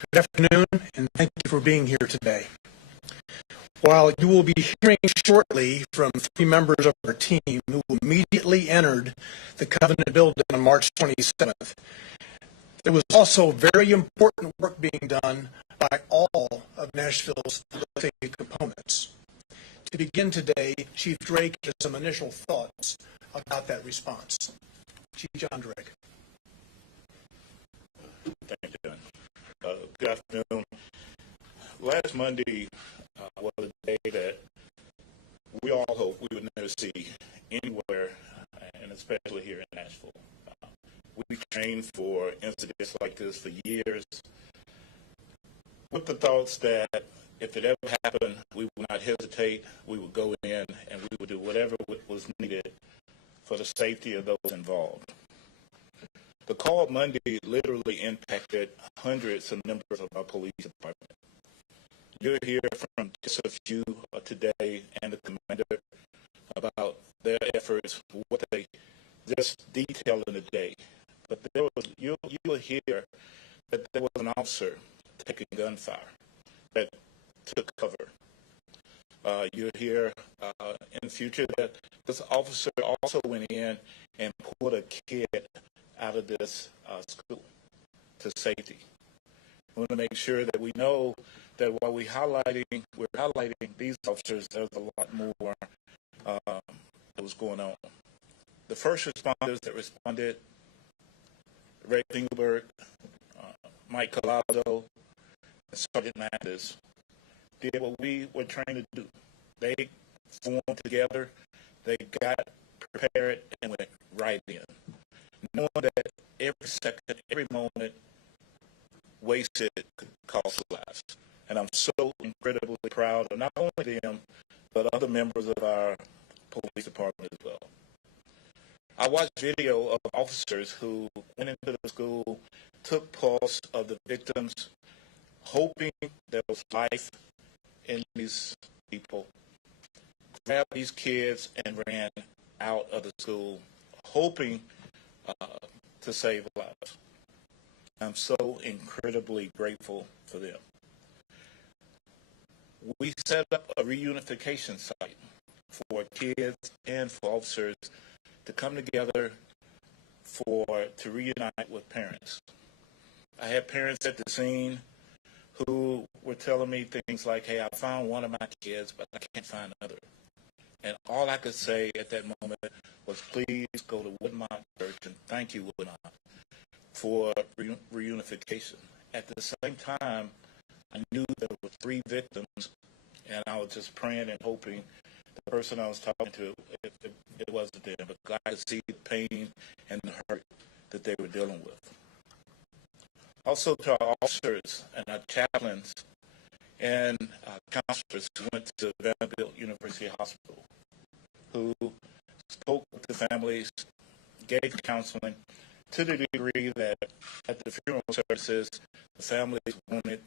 Good afternoon, and thank you for being here today. While you will be hearing shortly from three members of our team who immediately entered the Covenant building on March 27th, there was also very important work being done by all of Nashville's legislative components. To begin today, Chief Drake has some initial thoughts about that response. Chief John Drake. Thank you, John. Good afternoon. Last Monday was a day that we all hope we would never see anywhere, and especially here in Nashville. We've trained for incidents like this for years with the thoughts that if it ever happened, we would not hesitate, we would go in and we would do whatever was needed for the safety of those involved. The call Monday literally impacted hundreds of members of our police department. You'll hear from just a few today and the commander about their efforts, what they just detailed in the day. But you will hear that there was an officer taking gunfire that took cover. You'll hear in the future that this officer also went in and pulled a kid out of this school to safety. We want to make sure that we know that while we're highlighting these officers, there's a lot more that was going on. The first responders that responded, Ray Fingelberg, Mike Colazzo, and Sergeant Mathis, did what we were trained to do. They formed together, they got prepared, and went right in, knowing that every second, every moment wasted could cost lives. And I'm so incredibly proud of not only them, but other members of our police department as well. I watched video of officers who went into the school, took pulse of the victims, hoping there was life in these people, grabbed these kids and ran out of the school, hoping to save lives. I'm so incredibly grateful for them. We set up a reunification site for kids and for officers to come together to reunite with parents. I had parents at the scene who were telling me things like, hey, I found one of my kids, but I can't find another. And all I could say at that moment was, please go to Woodmont Church and thank you, Woodmont, for reunification. At the same time, I knew there were three victims, and I was just praying and hoping the person I was talking to, it wasn't them, but God could see the pain and the hurt that they were dealing with. Also to our officers and our chaplains and counselors who went to Vanderbilt University Hospital, who spoke with the families, gave counseling to the degree that at the funeral services, the families wanted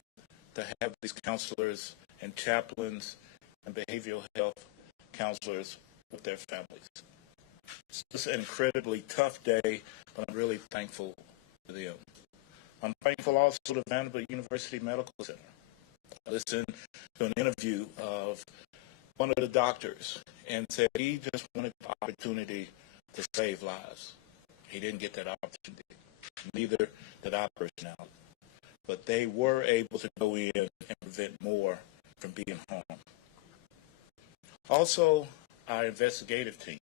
to have these counselors and chaplains and behavioral health counselors with their families. It's an incredibly tough day, but I'm really thankful for them. I'm thankful also to Vanderbilt University Medical Center. I listened to an interview of one of the doctors and said he just wanted the opportunity to save lives. He didn't get that opportunity. Neither did our personnel. But they were able to go in and prevent more from being harmed. Also, our investigative team,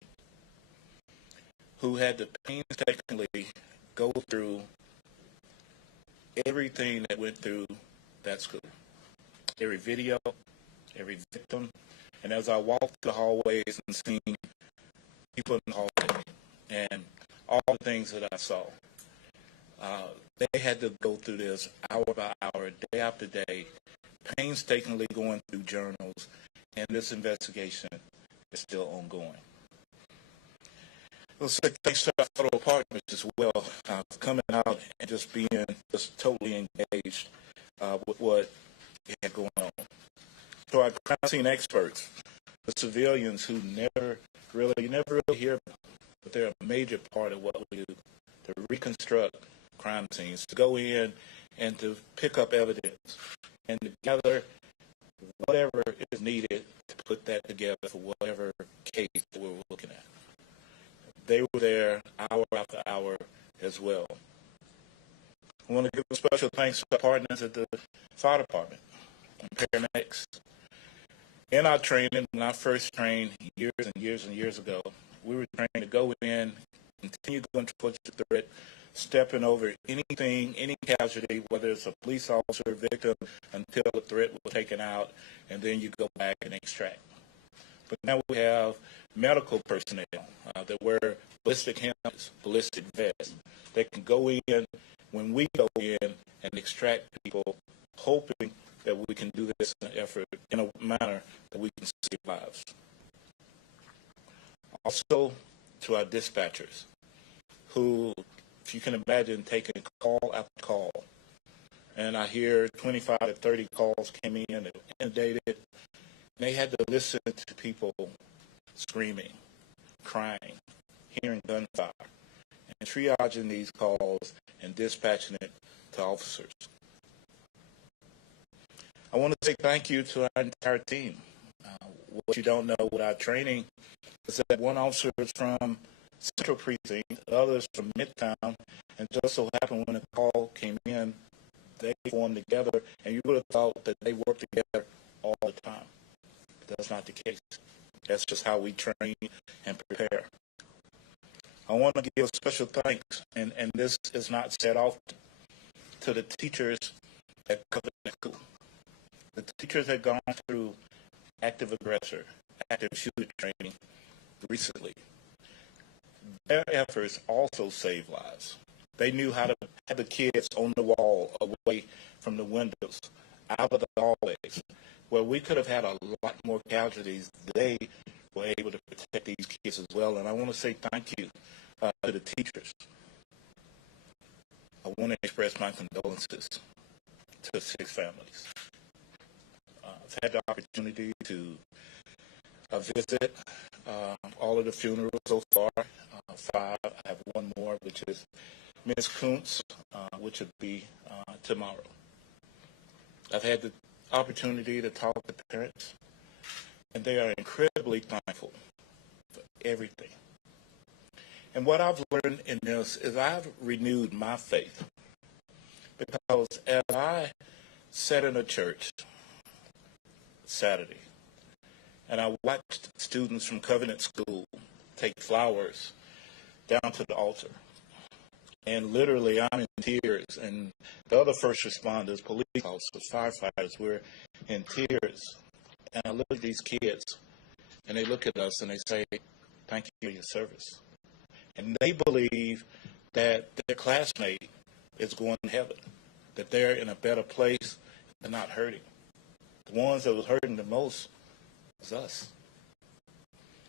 who had to painstakingly go through everything that went through that school. Every video, every victim, and as I walked the hallways and seen people in the hallway and all the things that I saw, they had to go through this hour by hour, day after day, painstakingly going through journals, and this investigation is still ongoing. Let's say thanks to our federal partners as well for coming out and just being just totally engaged with what we had going on. To our crime scene experts, the civilians who never really hear about, but they're a major part of what we do to reconstruct crime scenes, to go in and to pick up evidence and to gather whatever is needed to put that together for whatever case that we're looking at. They were there hour after hour as well. I want to give a special thanks to our partners at the fire department and paramedics. In our training, when I first trained years and years and years ago, we were trained to go in, continue going towards the threat, stepping over anything, any casualty, whether it's a police officer, victim, until the threat was taken out, and then you go back and extract. But now we have medical personnel that wear ballistic helmets, ballistic vests. They can go in when we go in and extract people, hoping that we can do this in an effort, in a manner that we can save lives. Also, to our dispatchers, who, if you can imagine, taking call after call, and I hear 25 to 30 calls came in and inundated, and they had to listen to people screaming, crying, hearing gunfire, and triaging these calls and dispatching it to officers. I want to say thank you to our entire team. What you don't know with our training is that one officer is from Central Precinct, others from Midtown, and just so happened when the call came in, they formed together, and you would have thought that they worked together all the time. That's not the case. That's just how we train and prepare. I want to give a special thanks, and this is not said often, to the teachers at Covenant School. The teachers had gone through active aggressor, active shooter training recently. Their efforts also saved lives. They knew how to have the kids on the wall, away from the windows, out of the hallways, where we could have had a lot more casualties. They were able to protect these kids as well, and I want to say thank you to the teachers. I want to express my condolences to 6 families. I've had the opportunity to visit all of the funerals so far, 5. I have one more, which is Ms. Kuntz, which would be tomorrow. I've had the opportunity to talk to parents, and they are incredibly thankful for everything. And what I've learned in this is I've renewed my faith, because as I sat in a church Saturday, and I watched students from Covenant School take flowers down to the altar, and literally I'm in tears, and the other first responders, police officers, firefighters, were in tears, and I look at these kids, and they look at us, and they say, thank you for your service. And they believe that their classmate is going to heaven, that they're in a better place and not hurting. The ones that was hurting the most was us.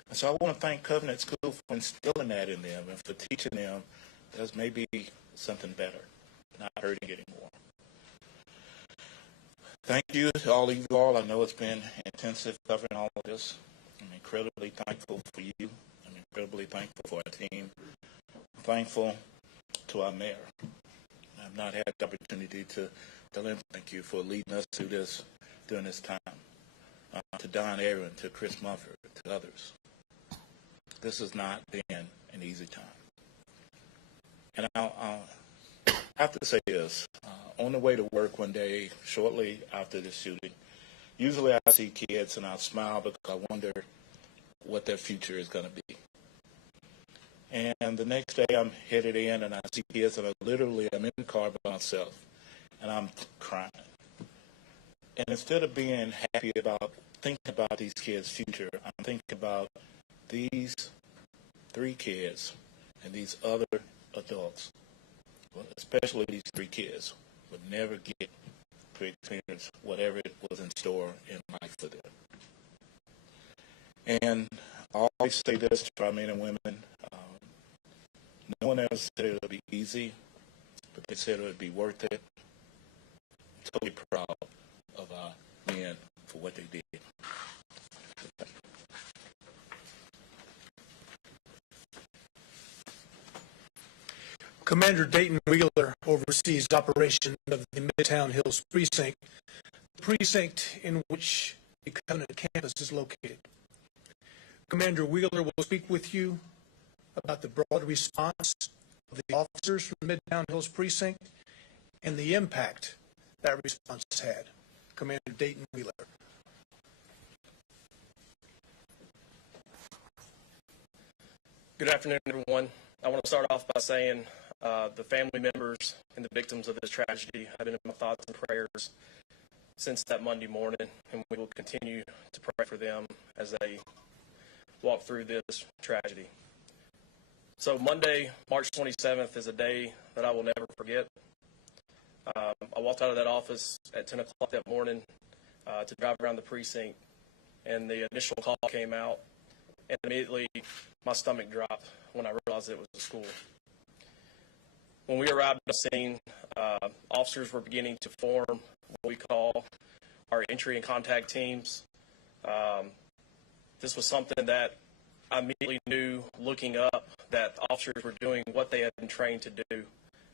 And so I want to thank Covenant School for instilling that in them and for teaching them there's maybe something better, not hurting anymore. Thank you to all of you all. I know it's been intensive covering all of this. I'm incredibly thankful for you. I'm incredibly thankful for our team. I'm thankful to our mayor. I've not had the opportunity to tell him thank you for leading us through this during this time. To Don Aaron, to Chris Mumford, to others. This has not been an easy time. And I'll have to say this. On the way to work one day, shortly after the shooting, usually I see kids and I smile because I wonder what their future is going to be. And the next day I'm headed in and I see kids and I'm in the car by myself and I'm crying. And instead of being happy about thinking about these kids' future, I'm thinking about these 3 kids and these other adults, well, especially these 3 kids, would never get to experience whatever it was in store in life for them. And I always say this to our men and women, no one ever said it would be easy, but they said it would be worth it. I'm totally proud of our men for what they did. Commander Dayton Wheeler oversees operations of the Midtown Hills precinct, the precinct in which the Covenant campus is located. Commander Wheeler will speak with you about the broad response of the officers from the Midtown Hills precinct and the impact that response has had. Commander Dayton Wheeler. Good afternoon, everyone. I want to start off by saying the family members and the victims of this tragedy have been in my thoughts and prayers since that Monday morning, and we will continue to pray for them as they walk through this tragedy. So Monday, March 27th is a day that I will never forget. I walked out of that office at 10 o'clock that morning to drive around the precinct, and the initial call came out, and immediately my stomach dropped when I realized it was a school. When we arrived at the scene, officers were beginning to form what we call our entry and contact teams. This was something that I immediately knew, looking up, that officers were doing what they had been trained to do.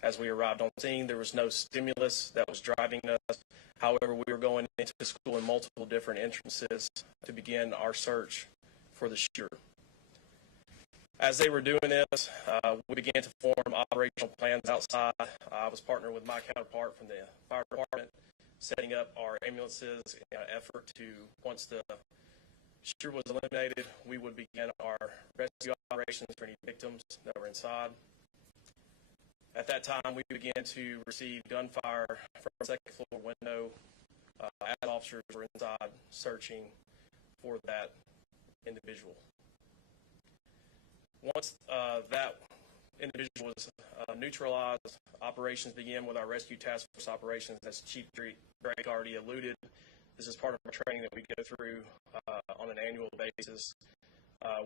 As we arrived on scene, there was no stimulus that was driving us. However, we were going into the school in multiple different entrances to begin our search for the shooter. As they were doing this, we began to form operational plans outside. I was partnered with my counterpart from the fire department, setting up our ambulances in an effort to, once the shooter was eliminated, we would begin our rescue operations for any victims that were inside. At that time, we began to receive gunfire from the second floor window as officers were inside searching for that individual. Once that individual was neutralized, operations began with our rescue task force operations, as Chief Drake already alluded. This is part of our training that we go through on an annual basis,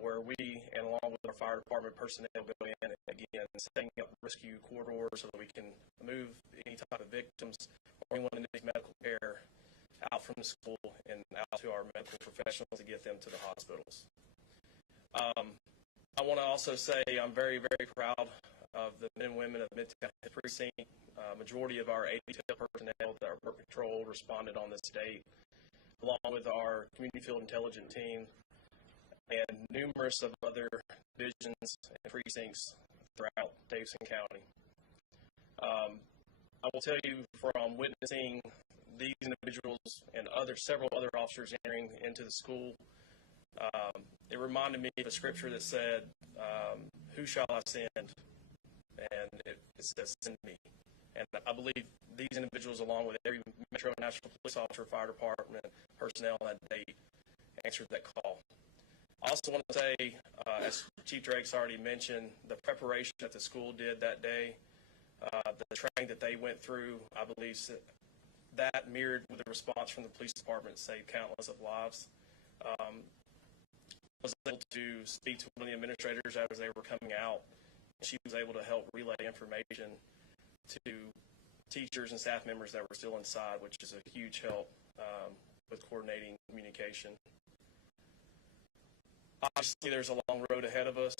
where we, and along with our fire department personnel, go in and again setting up rescue corridors so that we can move any type of victims or anyone in need medical care out from the school and out to our medical professionals to get them to the hospitals. I want to also say I'm very, very proud of the men and women of Midtown Precinct. Majority of our 80 personnel that are patrol responded on this date, along with our community field intelligence team and numerous of other divisions and precincts throughout Davidson County. I will tell you, from witnessing these individuals and several other officers entering into the school, it reminded me of a scripture that said, who shall I send? And it says, send me. And I believe these individuals, along with every Metro Nashville police officer, fire department personnel on that date, answered that call. I also want to say, as Chief Drake's already mentioned, the preparation that the school did that day, the training that they went through, I believe that mirrored with the response from the police department, saved countless of lives. I was able to speak to one of the administrators as they were coming out. She was able to help relay information to teachers and staff members that were still inside, which is a huge help with coordinating communication. Obviously, there's a long road ahead of us.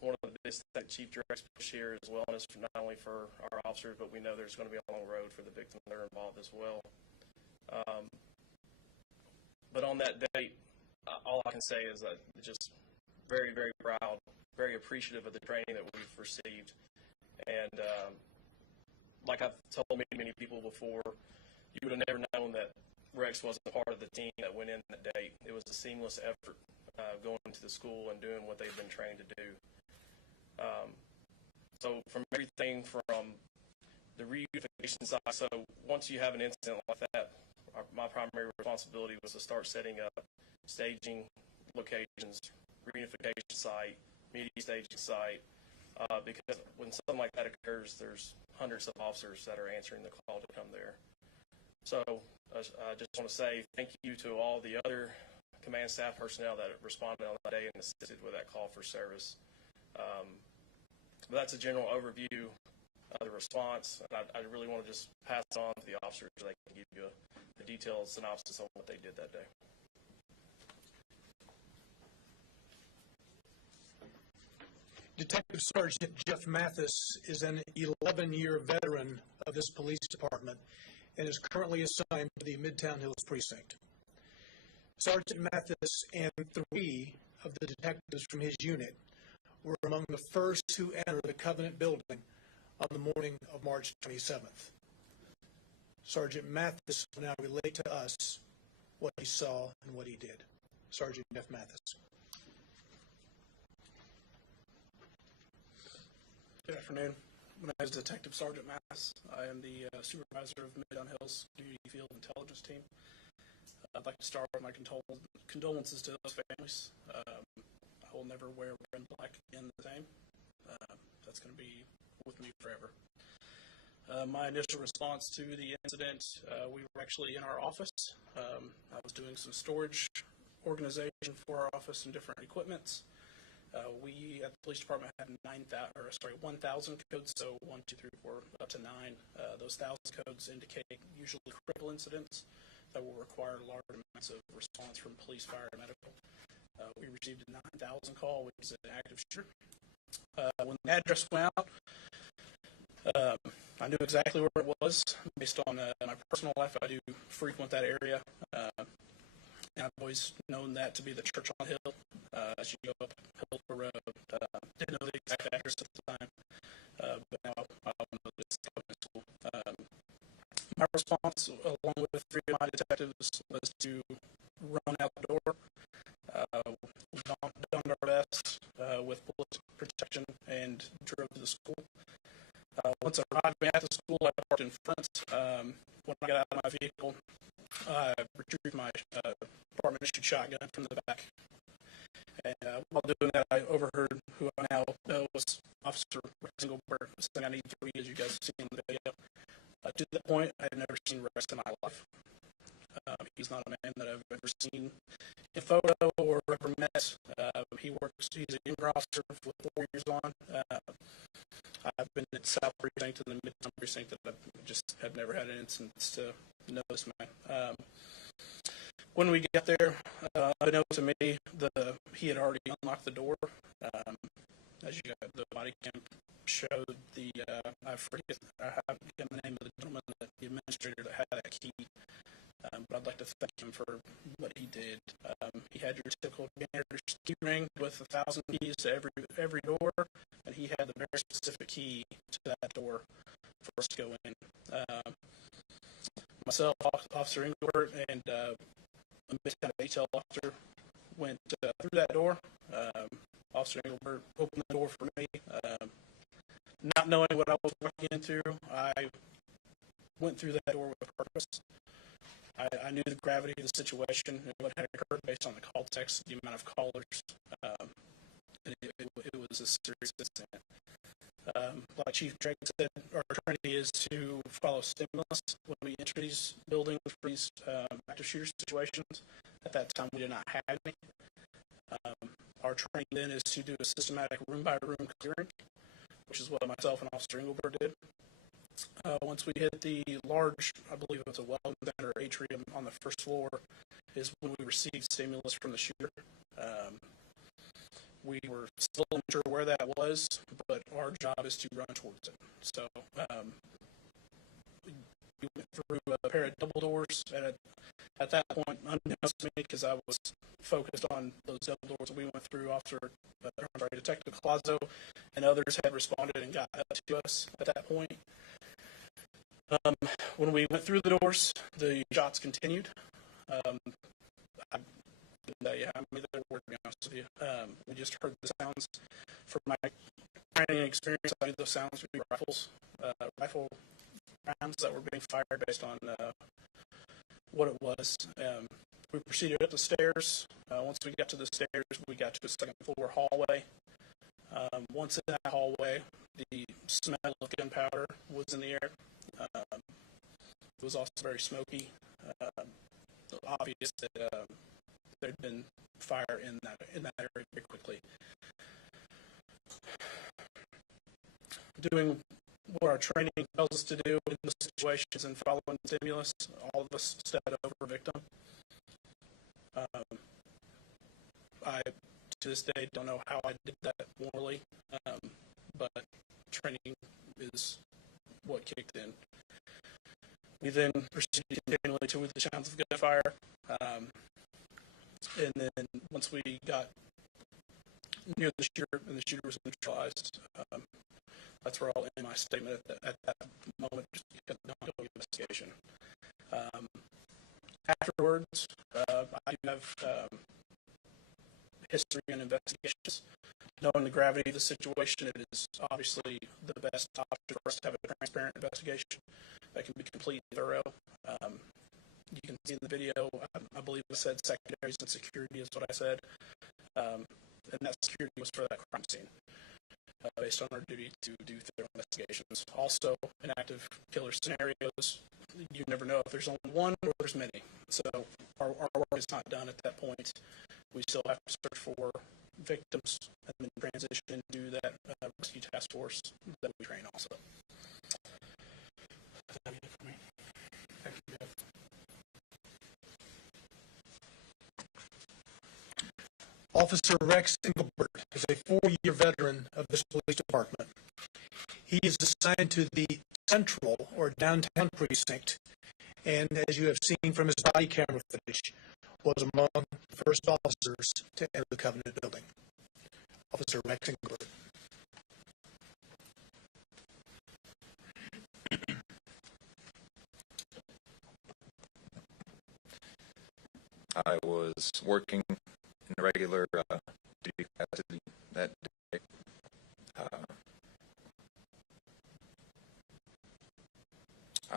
One of the biggest things that Chief Direct's push here is wellness, not only for our officers, but we know there's going to be a long road for the victims that are involved as well. But on that date, all I can say is that just very, very proud, very appreciative of the training that we've received. And like I've told many people before, you would have never known that Rex wasn't a part of the team that went in that day. It was a seamless effort going to the school and doing what they've been trained to do. So from everything from the reunification side, so once you have an incident like that, my primary responsibility was to start setting up staging locations, reunification site, media staging site, because when something like that occurs, there's hundreds of officers that are answering the call to come there. So I just want to say thank you to all the other command staff personnel that responded on that day and assisted with that call for service. But that's a general overview of the response. And I really want to just pass it on to the officers so they can give you a detailed synopsis of what they did that day. Detective Sergeant Jeff Mathis is an 11-year veteran of this police department and is currently assigned to the Midtown Hills Precinct. Sergeant Mathis and 3 of the detectives from his unit were among the first to enter the Covenant building on the morning of March 27th. Sergeant Mathis will now relate to us what he saw and what he did. Sergeant Jeff Mathis. Good afternoon. My name is Detective Sergeant Mathis. I am the supervisor of Midtown Hills Community Field Intelligence Team. I'd like to start with my condolences to those families. I will never wear red and black again the same. That's going to be with me forever. My initial response to the incident, we were actually in our office. I was doing some storage organization for our office and different equipments. We at the police department have 1,000 codes, so 1, 2, 3, 4, up to 9. Those 1,000 codes indicate usually critical incidents that will require large amounts of response from police, fire, and medical. We received a 9,000 call, which is an active shooter. When the address went out, I knew exactly where it was based on my personal life. I do frequent that area, and I've always known that to be the church on the hill. As you go up Hillsborough Road, didn't know the exact address at the time, but now I know this school. My response, along with 3 of my detectives, was to run out the door. We donned our vests with bullet protection and drove to the school. Once I arrived at the school, I parked in front. When I got out of my vehicle, I retrieved my department-issued shotgun from the back. And while doing that, I overheard who I now know was Officer Engelbert saying, "I need 3," as you guys have seen in the video. To that point, I had never seen Rex in my life. He's not a man that I've ever seen in photo or ever met. He's a younger officer with 4 years on. I've been at South Precinct and the Midtown Precinct that I just have never had an instance to know this man. When we got there, unbeknownst to me, he had already unlocked the door. As you got the body cam showed, I forget the name of the gentleman, the administrator that had that key. But I'd like to thank him for what he did. He had your typical janitor's key ring with 1,000 keys to every door, and he had the very specific key to that door for us to go in. Myself, Officer Engelbert, and a Midtown detail officer went through that door. Officer Engelbert opened the door for me. Not knowing what I was walking into, I went through that door with purpose. I knew the gravity of the situation and what had occurred based on the call text, the amount of callers, and it was a serious incident. Like Chief Drake said, our training is to follow stimulus when we enter these buildings for these active shooter situations. At that time, we did not have any. Our training then is to do a systematic room-by-room clearing, which is what myself and Officer Engelbert did. Once we hit the large, I believe it was a welcome center or atrium on the first floor, is when we received stimulus from the shooter. We were still unsure where that was, but our job is to run towards it. So we went through a pair of double doors, and at that point, unbeknownst to me, because I was focused on those double doors, we went through Detective Colazo and others had responded and got up to us at that point. When we went through the doors, the shots continued. I didn't know how many there were, to be honest with you. We just heard the sounds. From my training experience, I knew those sounds would be rifle rounds that were being fired based on what it was. We proceeded up the stairs. Once we got to the stairs, we got to a second floor hallway. Once in that hallway, the smell of gunpowder was in the air. It was also very smoky. Obvious that there'd been fire in that area very quickly. Doing what our training tells us to do in those situations and following stimulus, all of us stepped over a victim. I to this day don't know how I did that morally, but training is what kicked in. We then proceeded continually to with the sounds of gunfire, and then once we got near the shooter and the shooter was neutralized, that's where I'll end my statement at that moment, just because of the ongoing investigation. Afterwards, I do have history and investigations. Knowing the gravity of the situation, it is obviously the best option for us to have a transparent investigation that can be complete and thorough. You can see in the video, I believe I said secondaries and security is what I said, and that security was for that crime scene, based on our duty to do thorough investigations. Also, in active killer scenarios, you never know if there's only one or there's many. So our work is not done at that point. We still have to search for victims and then transition into that rescue task force that we train also. That'd be it for me. Thank you, Jeff. Officer Rex Engelbert is a 4-year veteran of this police department. He is assigned to the Central or Downtown Precinct, and as you have seen from his body camera footage, was among the first officers to enter the Covenant building. Officer Rex Engelbert. I was working in a regular duty capacity that day.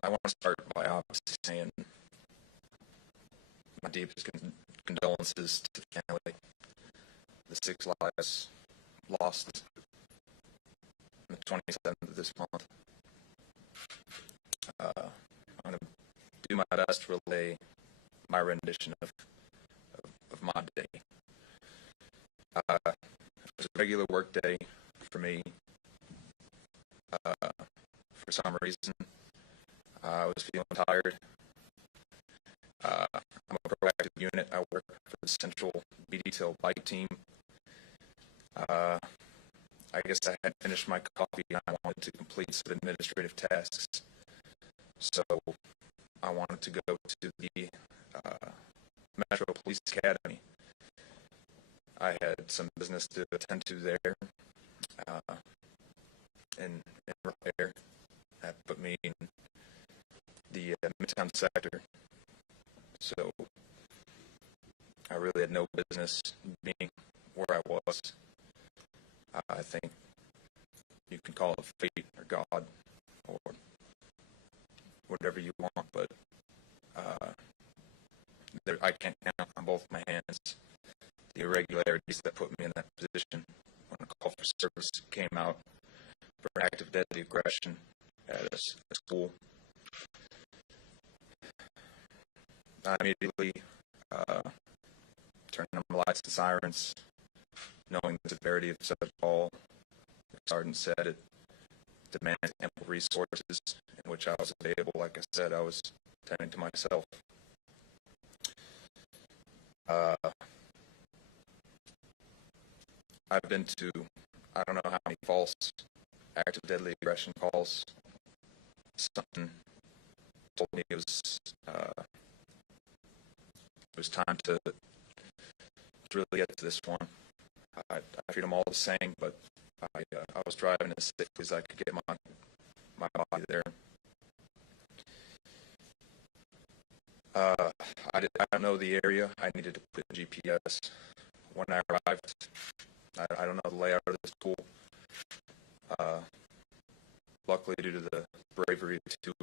I want to start by obviously saying my deepest condolences to the family. The 6 lives lost on the 27th of this month. I'm going to do my best to relay my rendition of my day. It was a regular work day for me. For some reason, I was feeling tired. I'm a proactive unit. I work for the Central B-Detail Bike Team. I guess I had finished my coffee and I wanted to complete some administrative tasks. So I wanted to go to the Metro Police Academy. I had some business to attend to there, and repair. That put me in the Midtown sector, so I really had no business being where I was. I think you can call it fate or God or whatever you want, but I can't count on both my hands the irregularities that put me in that position when a call for service came out for active deadly aggression at a school. I immediately turned on the lights and sirens, knowing the severity of such a call. The sergeant said it demanded ample resources, in which I was available. Like I said, I was tending to myself. I've been to, I don't know how many false active deadly aggression calls. Something told me it was time to really get to this one. I treat them all the same, but I was driving as quick as I could get my body there. I don't know the area. I needed to put in GPS. When I arrived, I don't know the layout of the school. Luckily, due to the bravery of 2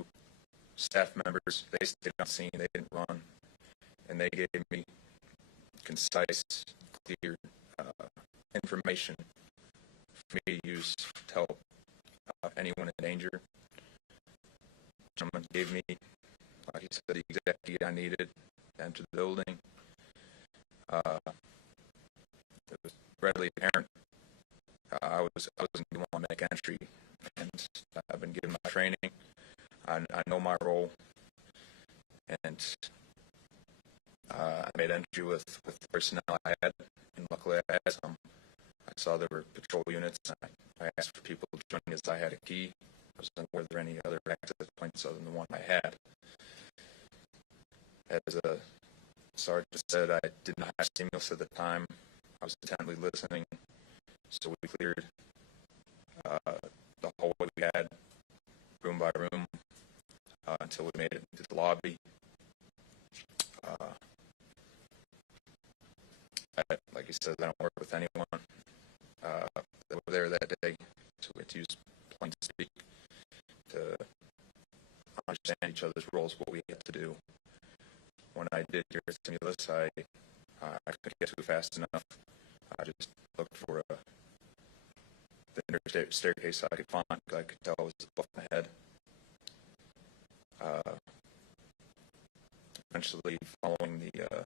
staff members, they stayed on scene, they didn't run, and they gave me concise, clear information for me to use to help anyone in danger. Someone gave me, like he said, the exact key I needed to enter the building. It was readily apparent I wasn't going to make entry, and I've been given my training. I know my role, and I made entry with the personnel I had, and luckily I had some. I saw there were patrol units, and I asked for people to join me as I had a key. I was were there any other access points other than the one I had. As a sergeant said, I did not have stimulus at the time. I was intently listening, so we cleared the hallway we had, room by room, until we made it into the lobby. Like he says, I don't work with anyone that were there that day, so we had to use plain speak to understand each other's roles, what we had to do. When I did hear stimulus, I couldn't get too fast enough. I just looked for the inner staircase I could find, because I could tell it was above my head. Eventually, following the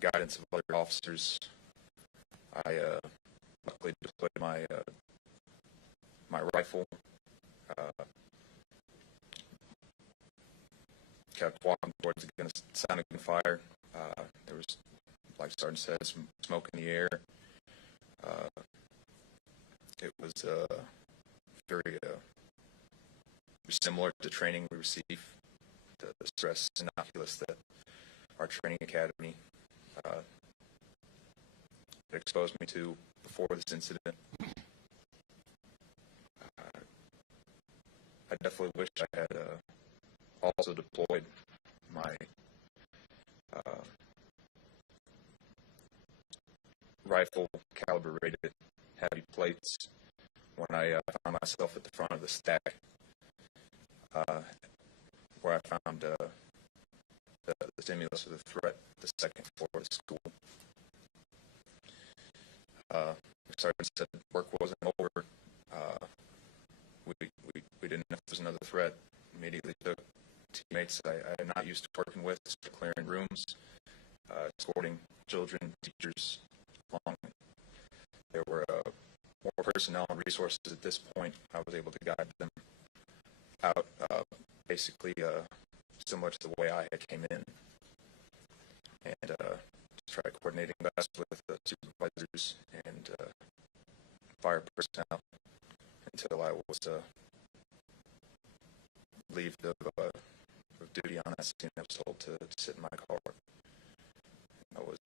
guidance of other officers, I luckily deployed my my rifle. Kept walking towards the gun, sounding fire. There was, like Sergeant said, some smoke in the air. It was very similar to training we received, the stress inoculus that our training academy exposed me to before this incident. I definitely wish I had also deployed my rifle caliber rated heavy plates when I found myself at the front of the stack, where I found the stimulus of the threat, the second floor of the school. Sergeant said work wasn't over. We didn't know if there was another threat. Immediately took teammates I had not used to working with, clearing rooms, escorting children, teachers along. There were more personnel and resources at this point. I was able to guide them out, basically similar to the way I had came in, and try coordinating best with the supervisors and fire personnel until I was relieved of duty on that scene. I was told to sit in my car. That was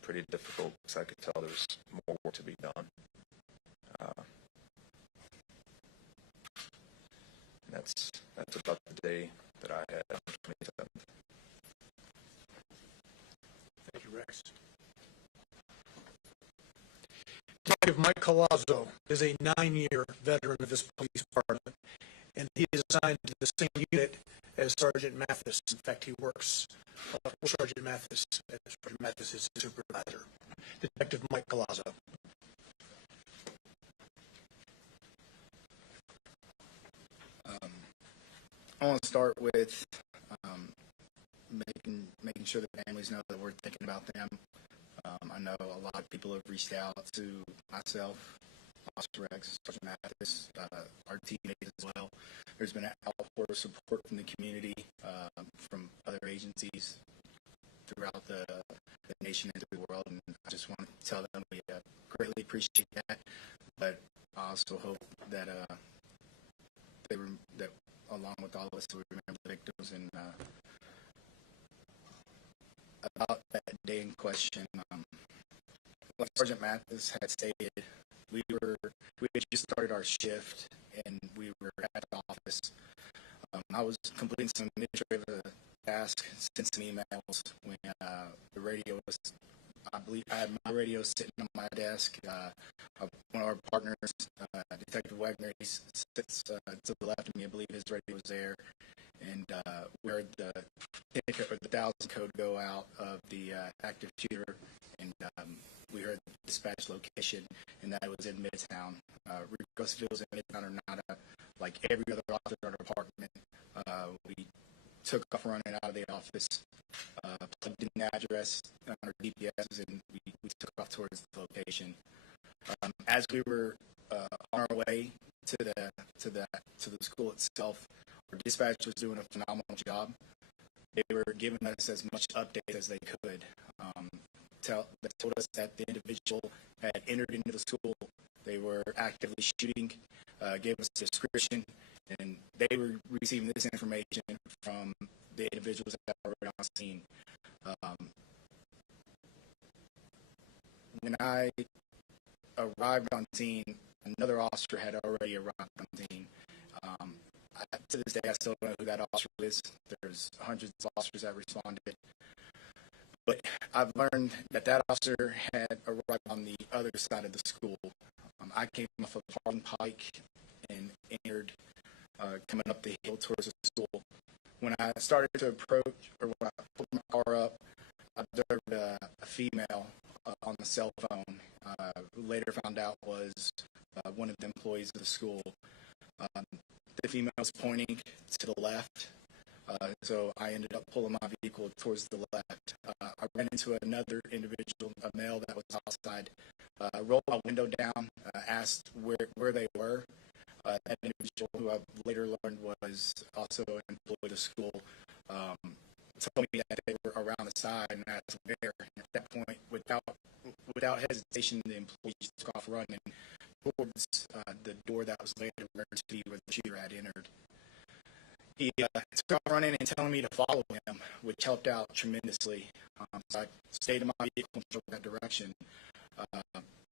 pretty difficult, because I could tell there was more work to be done. And that's about the day that I had on the 27th. Thank you, Rex. Detective Mike Colazzo is a 9-year veteran of this police department, and he is assigned to the same unit as Sergeant Mathis. In fact, he works for Sergeant Mathis. Sergeant Mathis is his supervisor. Detective Mike Colazzo. I want to start with making sure the families know that we're thinking about them. I know a lot of people have reached out to myself, Officer Rex, Sergeant Mathis, our teammates as well. There's been an outpour of support from the community, from other agencies throughout the nation and the world, and I just want to tell them we greatly appreciate that. But I also hope that that along with all of us, we remember the victims. And about that day in question, like Sergeant Mathis had stated, we had just started our shift, and we were at the office. I was completing some administrative tasks, sent some emails when the radio was, I believe I had my radio sitting on my desk. One of our partners, Detective Wagner, he sits to the left of me. I believe his radio was there. And we heard the 1,000 code go out of the active shooter, and we heard the dispatch location, and that was in Midtown. Regardless if it was in Midtown or not, like every other officer in our department, we took off running out of the office, plugged in the address on our DPSs, and we took off towards the location. As we were on our way to the school itself, our dispatch was doing a phenomenal job. They were giving us as much update as they could. They told us that the individual had entered into the school. They were actively shooting, gave us a description, and they were receiving this information from the individuals that were on scene. When I arrived on scene, another officer had already arrived on scene. To this day, I still don't know who that officer is. There's hundreds of officers that responded. But I've learned that officer had arrived on the other side of the school. I came off of Harlan Pike and entered coming up the hill towards the school. When I started to approach, or when I pulled my car up, I observed a female on the cell phone, who later found out was one of the employees of the school. The female was pointing to the left, so I ended up pulling my vehicle towards the left. I ran into another individual, a male that was outside. Rolled my window down, asked where they were. That individual, who I later learned was also an employee of the school, told me that they were around the side, and I asked where. At that point, without hesitation, the employee took off running towards the door that was later learned to be where the shooter had entered. He took off running and telling me to follow him, which helped out tremendously. So I stayed in my vehicle and drove that direction.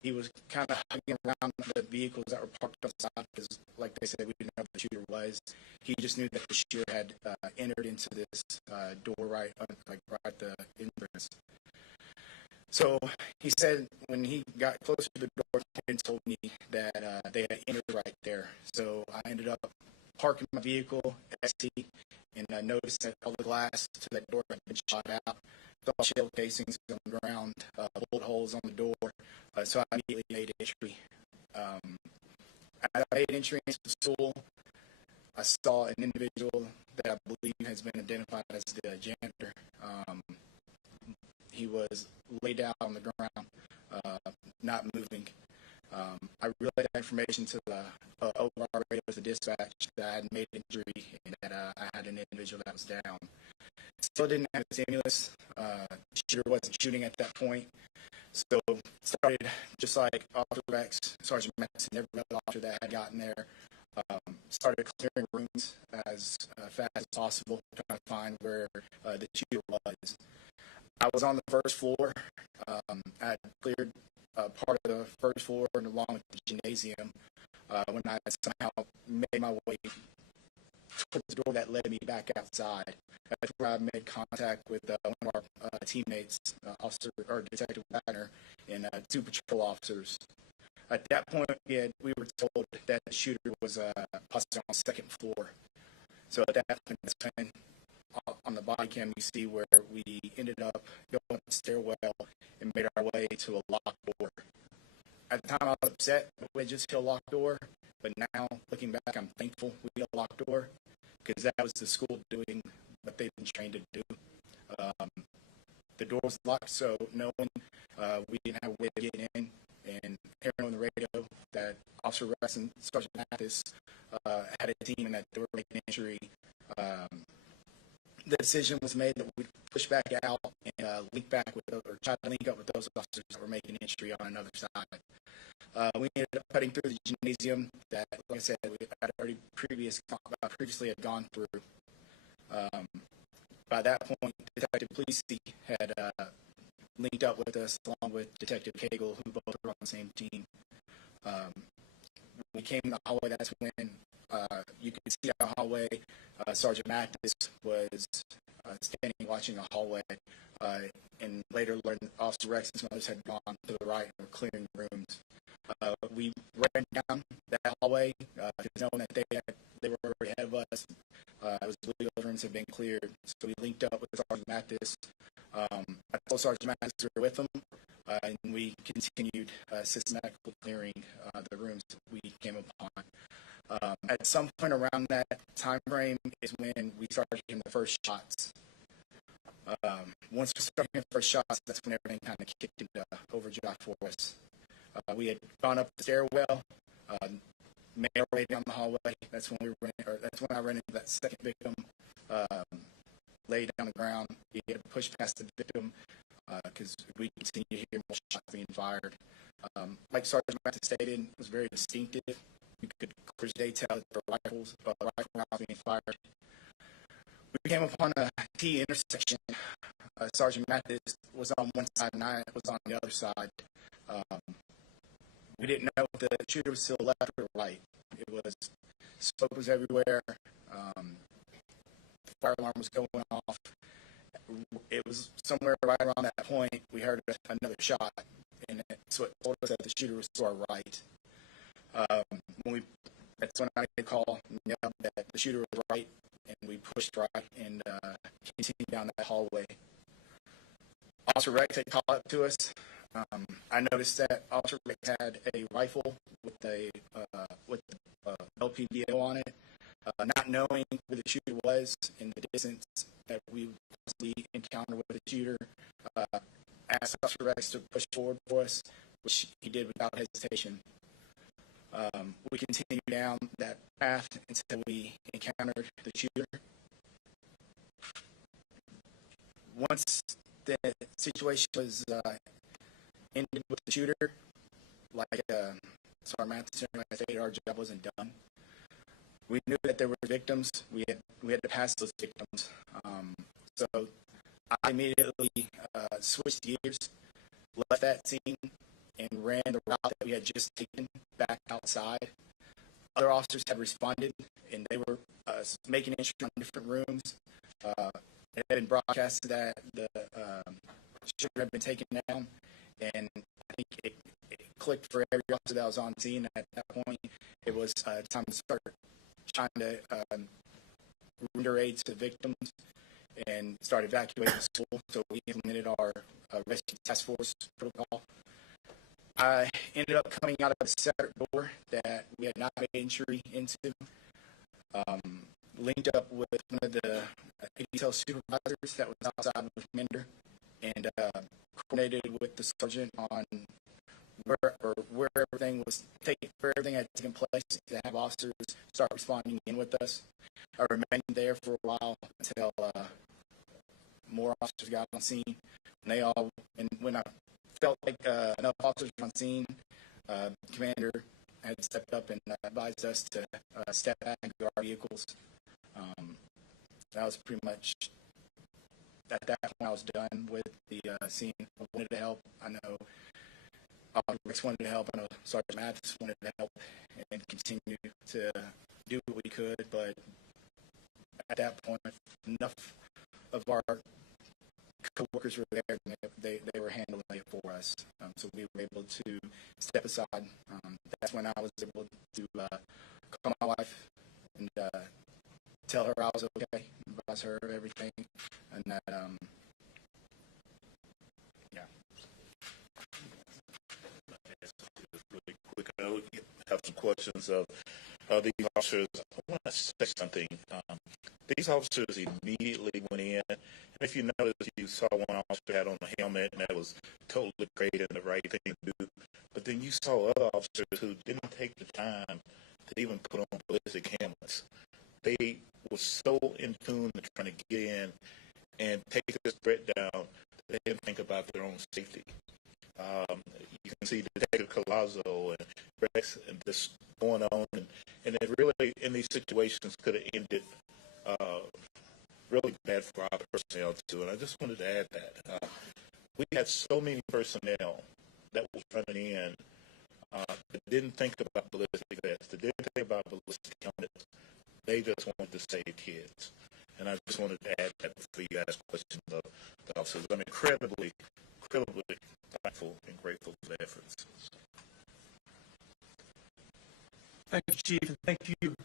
He was kind of hugging around the vehicles that were parked outside because, like they said, we didn't know who the shooter was. He just knew that the shooter had entered into this door right at the entrance. So he said when he got closer to the door, he told me that they had entered right there. So I ended up parking my vehicle, ST, and I noticed that all the glass to that door had been shot out. Saw shell casings on the ground, bullet holes on the door. So I immediately made entry. As I made entry into the school, I saw an individual that I believe has been identified as the janitor. He was laid out on the ground, not moving. I relayed that information to the overall radio to dispatch that I had made entry and that I had an individual that was down. Still didn't have a stimulus. Shooter wasn't shooting at that point. So started just like Officer Rex, Sergeant Max, and every other officer that had gotten there. Started clearing rooms as fast as possible, trying to find where the shooter was. I was on the first floor. I had cleared part of the first floor and along with the gymnasium when I somehow made my way towards the door that led me back outside. That's where I made contact with one of our teammates, Detective Wagner, and two patrol officers. At that point, we were told that the shooter was possibly on the second floor. So at that point, that's when on the body cam you see where we ended up going up the stairwell and made our way to a locked door. At the time, I was upset that we just hit a locked door, but now, looking back, I'm thankful we hit a locked door because that was the school doing what they've been trained to do. The door was locked, so knowing we didn't have a way of getting in, and hearing on the radio that Officer Rex and Sergeant Mathis had a team and that they were making entry, the decision was made that we'd push back out and link back with or try to link up with those officers that were making entry on another side. We ended up cutting through the gymnasium that, like I said, we had already previously had gone through. By that point, Detective Plesey had linked up with us along with Detective Cagle, who both were on the same team. When we came in the hallway, that's when you could see our hallway. Sergeant Mathis was standing watching a hallway, and later learned Officer Rex and some others had gone to the right and were clearing rooms. We ran down that hallway, knowing that they were already ahead of us. It was legal rooms had been cleared, so we linked up with Sergeant Mathis. I told Sergeant Mathis we were with him, and we continued systematically clearing the rooms we came upon. At some point around that time frame is when we started getting the first shots. Once we started getting the first shots, that's when everything kind of kicked into overdrive for us. We had gone up the stairwell, made our way down the hallway. That's when I ran into that second victim. lay down on the ground. He had to push past the victim because we continue to hear more shots being fired. Like Sergeant Mathis stated, it was very distinctive. You could clearly tell that there were rifle rounds being fired. We came upon a key intersection. Sergeant Mathis was on one side and I was on the other side. We didn't know if the shooter was still left or right. It was, smoke was everywhere. The fire alarm was going off. It was somewhere right around that point we heard another shot, and so it told us that the shooter was to our right. That's when I made the call that the shooter was right, and we pushed right and continued down that hallway. Officer Rex had called up to us. I noticed that Officer Rex had a rifle with a LPDO on it. Not knowing where the shooter was in the distance that we possibly encountered with the shooter, asked Officer Rex to push forward for us, which he did without hesitation. We continued down that path until we encountered the shooter. Once the situation was ended with the shooter, like Sergeant Mathis and I stated, our job wasn't done. We knew that there were victims. We had to pass those victims. So I immediately switched gears, left that scene, and ran the route that we had just taken back outside. Other officers had responded, and they were making entry on different rooms. It had been broadcasted that the shooter had been taken down, and I think it clicked for every officer that was on scene. At that point, it was time to start trying to render aid to victims and start evacuating the school. So we implemented our rescue task force protocol. I ended up coming out of a separate door that we had not made entry into. Linked up with one of the detail supervisors that was outside with the commander, and coordinated with the sergeant on where everything had taken place to have officers start responding in with us. I remained there for a while until more officers got on scene. And when I felt like enough officers were on scene, commander had stepped up and advised us to step back and go to our vehicles. That was pretty much, at that point I was done with the scene. I wanted to help. I know Officer Rex wanted to help. I know Sergeant Mathis wanted to help and continue to do what we could, but at that point, enough of our co-workers were there, and they were handling it for us. So we were able to step aside. That's when I was able to call my wife and tell her I was okay, advise her of everything, and that, yeah. Really quick, I know we have some questions of these officers. I want to say something. These officers immediately went in, and if you notice, you saw one officer had on a helmet, and that was totally great and the right thing to do. But then you saw other officers who didn't take the time to even put on ballistic helmets. They were so in tune to trying to get in and take this threat down that they didn't think about their own safety. You can see Detective Collazo and Rex and this going on, and it really, in these situations, could have ended really bad for our personnel too. And I just wanted to add that we had so many personnel that was running in that didn't think about ballistic vests, that didn't think about ballistic helmets. They just wanted to save kids. And I just wanted to add that for you guys' questions of the officers. I'm incredibly thankful and grateful for their efforts. Thank you, Chief, and thank you,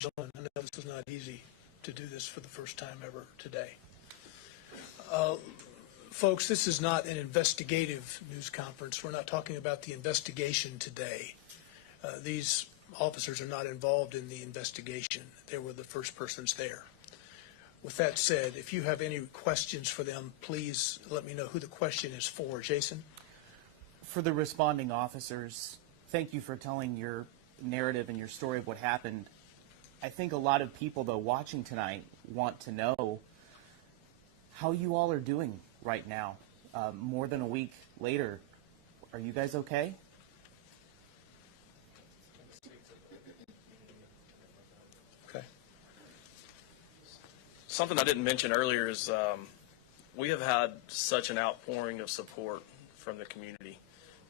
gentlemen. I know this was not easy to do this for the first time ever today. Folks, this is not an investigative news conference. We're not talking about the investigation today. These officers are not involved in the investigation. They were the first persons there. With that said, if you have any questions for them, please let me know who the question is for. Jason? For the responding officers, thank you for telling your narrative and your story of what happened. I think a lot of people, though, watching tonight want to know how you all are doing right now. More than a week later, are you guys okay? Okay. Something I didn't mention earlier is we have had such an outpouring of support from the community,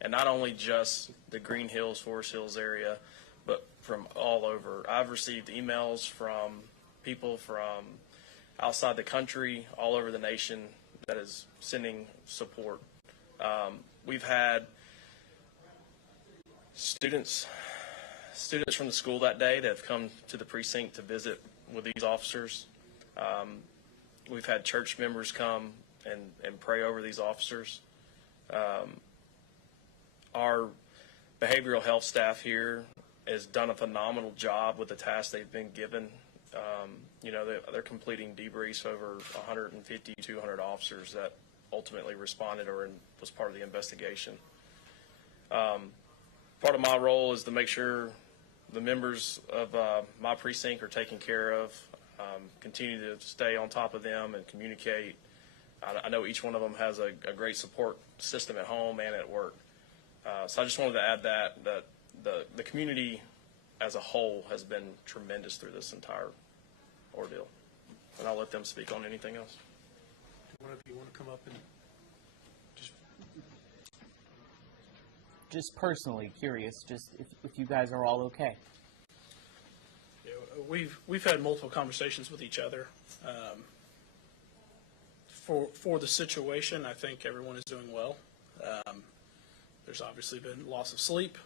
and not only just the Green Hills, Forest Hills area, but from all over. I've received emails from people from outside the country, all over the nation, that is sending support. We've had students from the school that day that have come to the precinct to visit with these officers. We've had church members come and pray over these officers. Our behavioral health staff here has done a phenomenal job with the tasks they've been given. They're completing debriefs over 150, 200 officers that ultimately responded or was part of the investigation. Part of my role is to make sure the members of my precinct are taken care of, continue to stay on top of them and communicate. I know each one of them has a great support system at home and at work. So I just wanted to add that the community as a whole has been tremendous through this entire ordeal. And I'll let them speak on anything else. One of you want to come up and Just personally curious, just if you guys are all okay. Yeah, we've had multiple conversations with each other. For the situation, I think everyone is doing well. There's obviously been loss of sleep.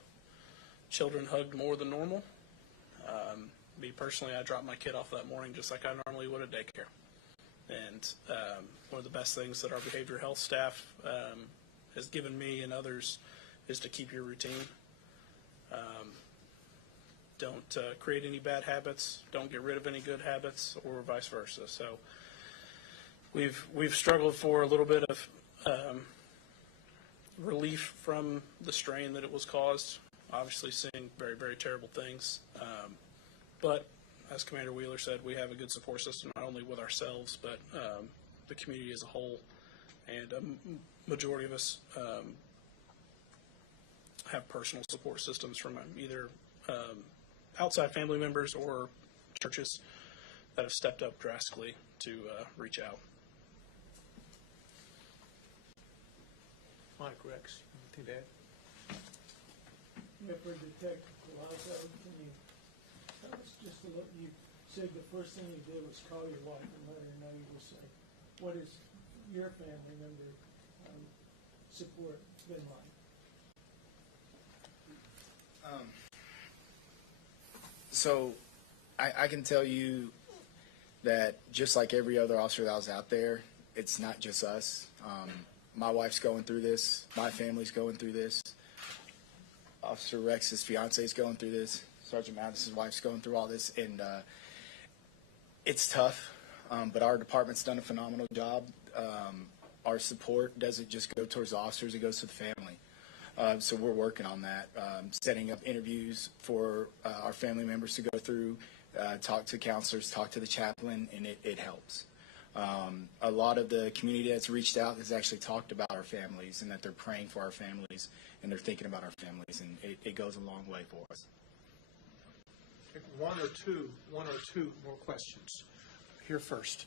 Children hugged more than normal. Me personally, I dropped my kid off that morning just like I normally would at daycare. And one of the best things that our behavioral health staff has given me and others is to keep your routine. Don't create any bad habits. Don't get rid of any good habits, or vice versa. So we've struggled for a little bit of relief from the strain that it was caused. Obviously, seeing very, very terrible things. But as Commander Wheeler said, we have a good support system, not only with ourselves, but the community as a whole. And a majority of us have personal support systems from either outside family members or churches that have stepped up drastically to reach out. Mike, Rex, anything to add? Yeah, for Detective Palazzo, can you tell us just a little, you said the first thing you did was call your wife and let her know you were sick. What has your family member support been like? So I can tell you that just like every other officer that was out there, it's not just us. My wife's going through this. My family's going through this. Officer Rex's fiance is going through this. Sergeant Mathis's wife's going through all this. And it's tough, but our department's done a phenomenal job. Our support doesn't just go towards the officers, it goes to the family. So we're working on that, setting up interviews for our family members to go through, talk to counselors, talk to the chaplain, and it helps. A lot of the community that's reached out has actually talked about our families and that they're praying for our families and they're thinking about our families, and it goes a long way for us. One or two more questions. Here first.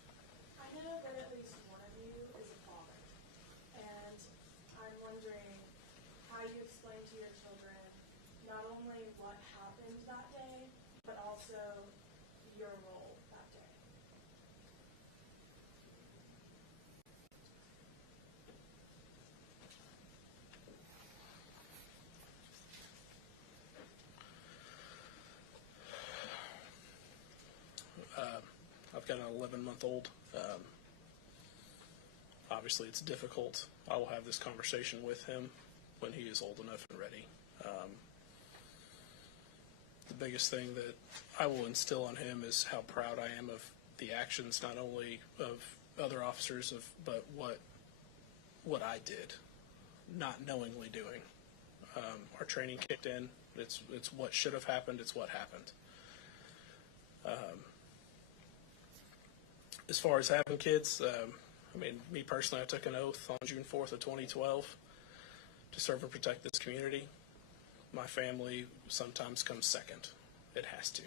I know that at least one of you is a father, and I'm wondering how you explain to your children not only what happened that day, but also your role that day. I've got an 11-month-old. Obviously, it's difficult. I will have this conversation with him when he is old enough and ready. The biggest thing that I will instill on him is how proud I am of the actions, not only of other officers, but what I did, not knowingly doing. Our training kicked in. It's what should have happened. It's what happened. As far as having kids, I mean, me personally, I took an oath on June 4th of 2012 to serve and protect this community. My family sometimes comes second. It has to.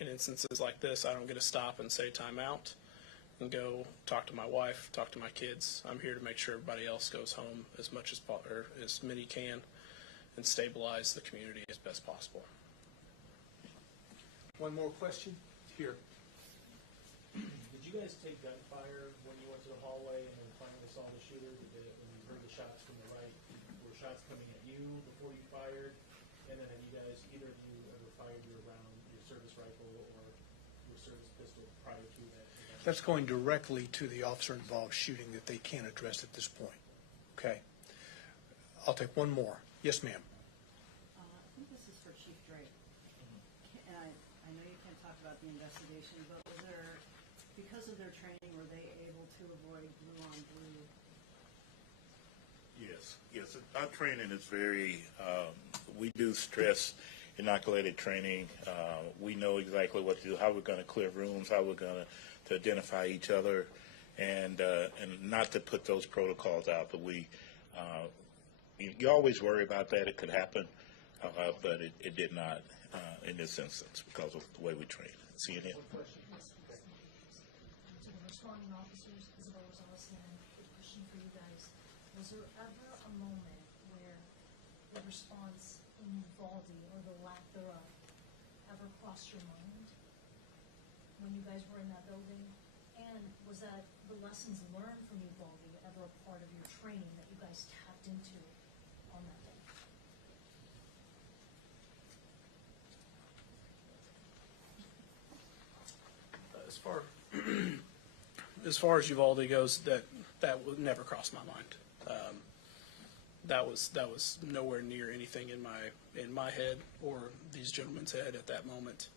In instances like this, I don't get to stop and say time out and go talk to my wife, talk to my kids. I'm here to make sure everybody else goes home as much as or as many can and stabilize the community as best possible. One more question? Here. Did you guys take gunfire when you went to the hallway and then finally saw the shooter? When you heard the shots from the right, were shots coming at you before you fired? And then have you guys, either of you, ever fired your round, your service rifle or your service pistol prior to that? That's going directly to the officer involved shooting that they can't address at this point. Okay. I'll take one more. Yes, ma'am. I think this is for Chief Drake. And I know you can't talk about the investigation, but was there, because of their training, were they able to avoid blue on blue? Yes. Our training is very, we do stress inoculated training. We know exactly what to do, how we're going to clear rooms, how we're going to identify each other, and not to put those protocols out. But you always worry about that. It could happen, but it did not in this instance because of the way we train. CNN. To the responding officers, as well as us, and a question for you guys. Was there ever a moment where the response in Uvalde, or the lack thereof, ever crossed your mind when you guys were in that building? And was that the lessons learned from Uvalde ever a part of your training that you guys tapped into on that day? As far as Uvalde goes, that would never cross my mind. That was nowhere near anything in my head or these gentlemen's head at that moment.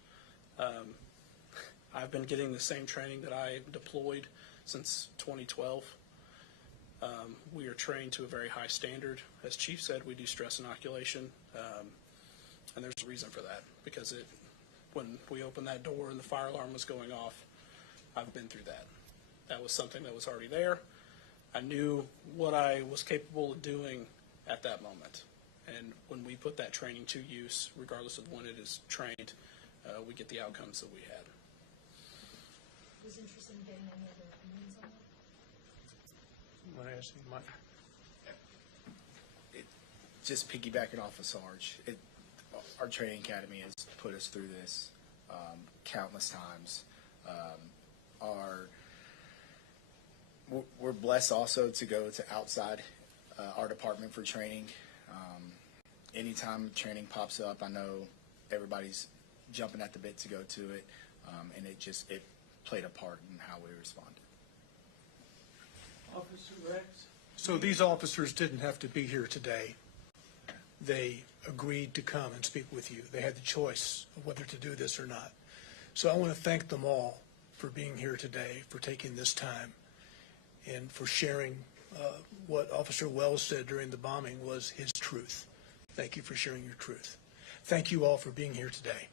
I've been getting the same training that I deployed since 2012. We are trained to a very high standard. As Chief said, we do stress inoculation, and there's a reason for that, because when we opened that door and the fire alarm was going off, I've been through that. That was something that was already there. I knew what I was capable of doing at that moment. And when we put that training to use, regardless of when it is trained, we get the outcomes that we had. Was interested in getting any other opinions on that? You want to ask me, Mike? Just piggybacking off of Sarge, our training academy has put us through this countless times. We're blessed also to go to outside our department for training. Anytime training pops up, I know everybody's jumping at the bit to go to it, and it played a part in how we responded. Officer Rex? So these officers didn't have to be here today. They agreed to come and speak with you. They had the choice of whether to do this or not. So I want to thank them all for being here today, for taking this time, and for sharing what Officer Wells said during the bombing was his truth. Thank you for sharing your truth. Thank you all for being here today.